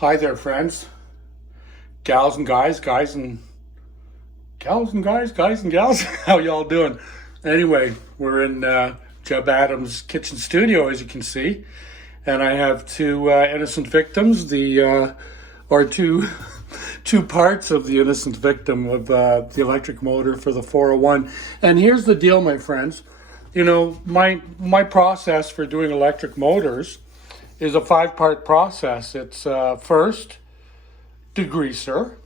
Hi there, friends, gals and guys, guys and gals and guys, guys and gals. How y'all doing? Anyway, we're in Jeb Adams' kitchen studio, as you can see, and I have two innocent victims. Or two parts of the innocent victim of the electric motor for the 401. And here's the deal, my friends. You know, my process for doing electric motors is a 5-part process. It's first, degreaser.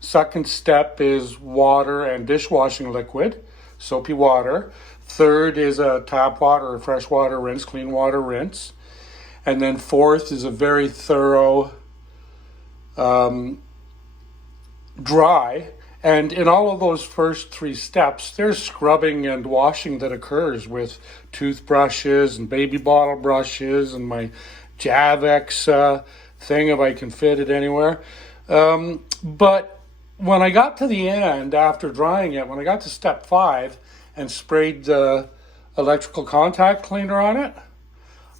Second step is water and dishwashing liquid, soapy water. Third is a tap water or fresh water rinse, clean water rinse. And then fourth is a very thorough dry. And in all of those first 3 steps, there's scrubbing and washing that occurs with toothbrushes and baby bottle brushes and my Javex thing, if I can fit it anywhere. But when I got to the end, after drying it, when I got to step 5 and sprayed the electrical contact cleaner on it,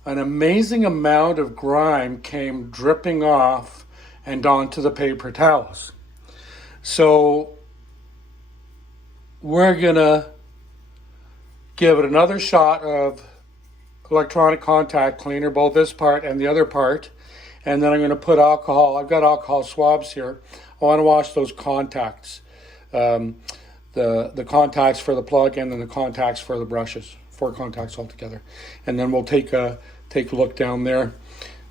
an amazing amount of grime came dripping off and onto the paper towels. So we're gonna give it another shot of electronic contact cleaner, both this part and the other part, and then I'm going to put alcohol. I've got alcohol swabs here. I want to wash those contacts, the contacts for the plug and then the contacts for the brushes, 4 contacts altogether, and then we'll take a look down there.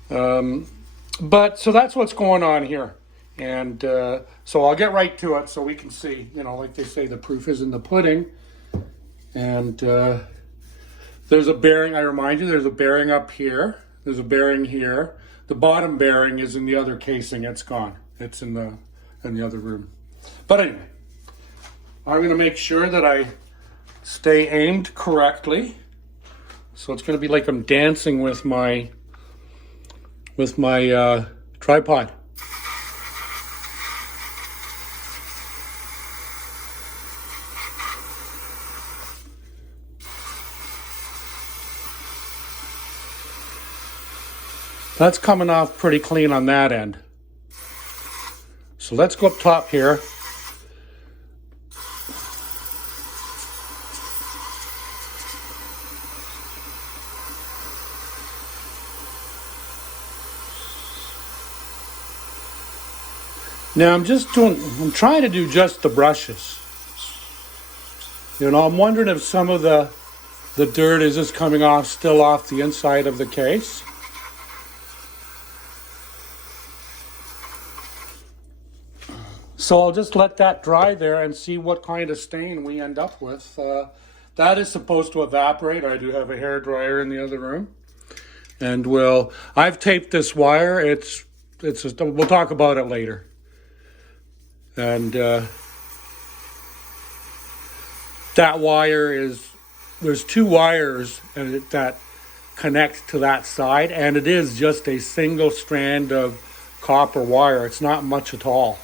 But so that's what's going on here, and so I'll get right to it so we can see. You know, like they say, the proof is in the pudding, and there's a bearing. I remind you, there's a bearing up here. There's a bearing here. The bottom bearing is in the other casing. It's gone. It's in the other room. But anyway, I'm going to make sure that I stay aimed correctly. So it's going to be like I'm dancing with my tripod. That's coming off pretty clean on that end. So let's go up top here. Now I'm trying to do just the brushes. You know, I'm wondering if some of the dirt is just coming off still off the inside of the case. So I'll just let that dry there and see what kind of stain we end up with. That is supposed to evaporate. I do have a hair dryer in the other room. And I've taped this wire. We'll talk about it later. And that wire there's 2 wires that connect to that side. And it is just a single strand of copper wire. It's not much at all.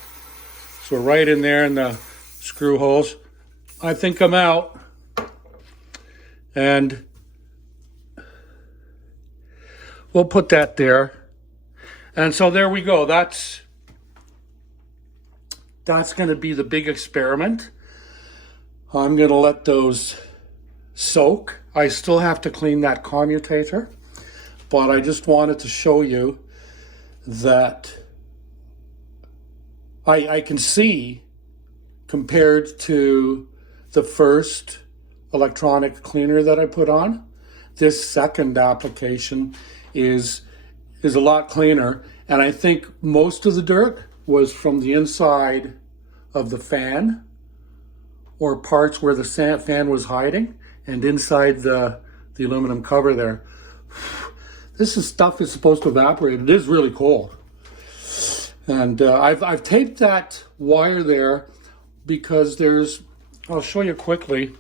So right in there in the screw holes. I think I'm out. And we'll put that there. And so there we go. That's going to be the big experiment. I'm going to let those soak. I still have to clean that commutator, but I just wanted to show you that I can see, compared to the first electronic cleaner that I put on, this second application is a lot cleaner. And I think most of the dirt was from the inside of the fan or parts where the fan was hiding and inside the aluminum cover there. This stuff is supposed to evaporate. It is really cold. And I've taped that wire there because I'll show you quickly,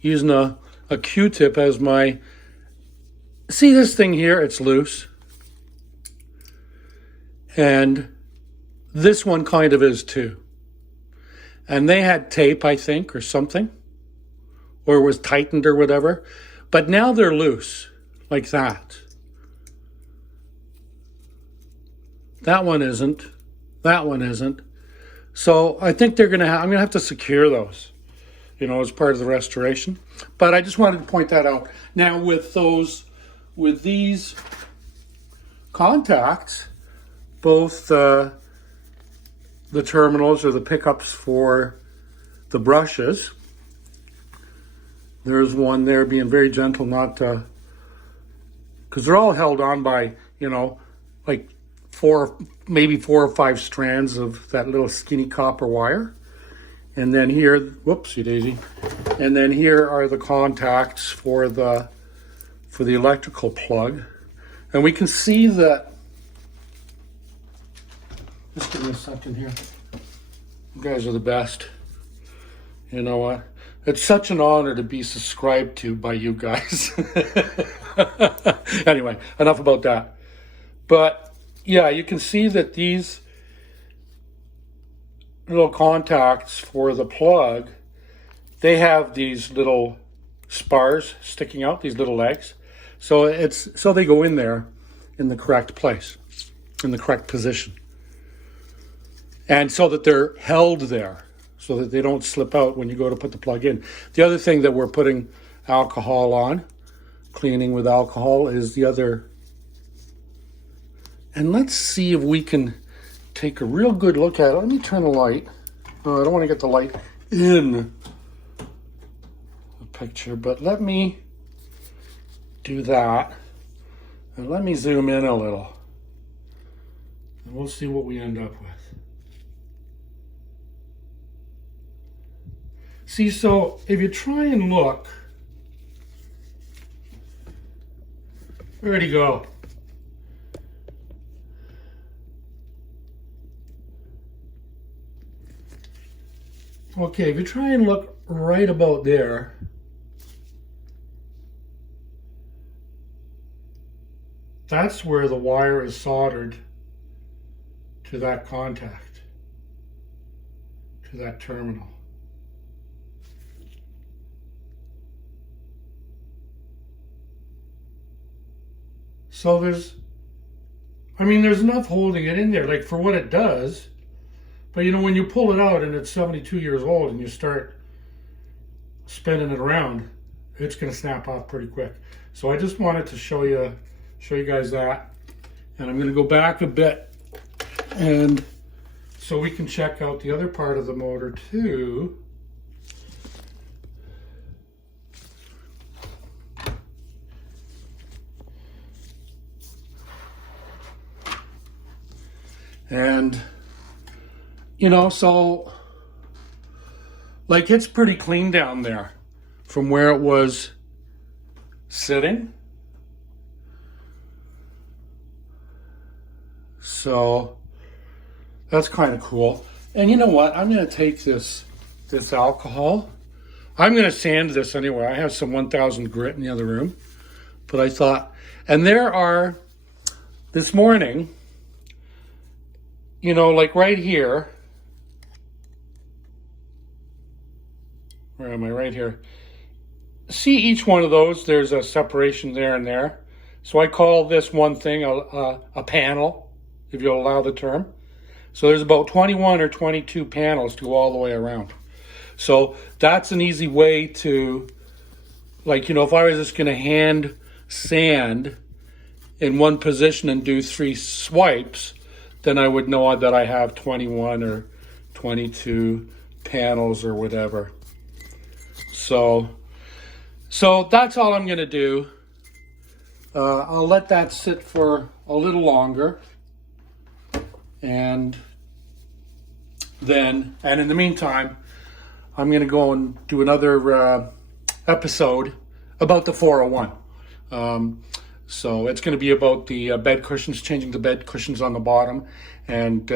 using a Q-tip as see this thing here, it's loose. And this one kind of is too. And they had tape, I think, or something, or it was tightened or whatever. But now they're loose, like that. That one isn't. That one isn't. So I think I'm going to have to secure those, as part of the restoration. But I just wanted to point that out. Now with these contacts, both the terminals or the pickups for the brushes, there's one there being very gentle not to, because they're all held on by, like maybe 4 or 5 strands of that little skinny copper wire. And then here, whoopsie daisy. And then here are the contacts for the electrical plug. And we can see that, just give me a second here. You guys are the best. You know what? It's such an honor to be subscribed to by you guys. Anyway, enough about that. But yeah, you can see that these little contacts for the plug, they have these little spars sticking out, these little legs. So they go in there in the correct place, in the correct position. And so that they're held there, so that they don't slip out when you go to put the plug in. The other thing that we're putting alcohol on, cleaning with alcohol, is the other. And let's see if we can take a real good look at it. Let me turn the light. Oh, I don't want to get the light in the picture, but let me do that. And let me zoom in a little. And we'll see what we end up with. See, so if you try and look, where'd he go? Okay, if you try and look right about there, that's where the wire is soldered to that contact, to that terminal. So there's enough holding it in there, like for what it does. But when you pull it out and it's 72 years old and you start spinning it around, it's going to snap off pretty quick. So I just wanted to show you guys that. And I'm going to go back a bit, and so we can check out the other part of the motor too. And so like it's pretty clean down there from where it was sitting. So that's kind of cool. And you know what? I'm going to take this alcohol. I'm going to sand this anyway. I have some 1000 grit in the other room. But I thought, and there are, this morning, like right here, where am I? Right here. See each one of those, there's a separation there and there. So I call this one thing a panel, if you'll allow the term. So there's about 21 or 22 panels to go all the way around. So that's an easy way to, like, if I was just going to hand sand in one position and do 3 swipes, then I would know that I have 21 or 22 panels or whatever. So that's all I'm going to do. I'll let that sit for a little longer. And in the meantime, I'm going to go and do another episode about the 401. So it's going to be about the bed cushions, changing the bed cushions on the bottom, and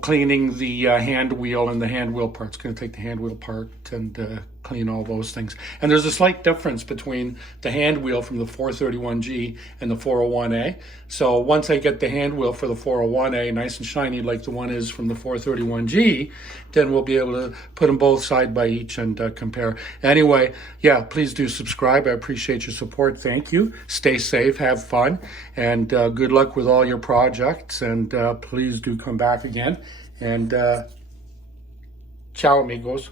cleaning the hand wheel and the hand wheel part. It's going to take the hand wheel part and clean all those things. And there's a slight difference between the hand wheel from the 431G and the 401A. So once I get the hand wheel for the 401A nice and shiny like the one is from the 431G, then we'll be able to put them both side by each and compare. Anyway, yeah, please do subscribe. I appreciate your support. Thank you. Stay safe, have fun, and good luck with all your projects. And please do come back again. And ciao, amigos.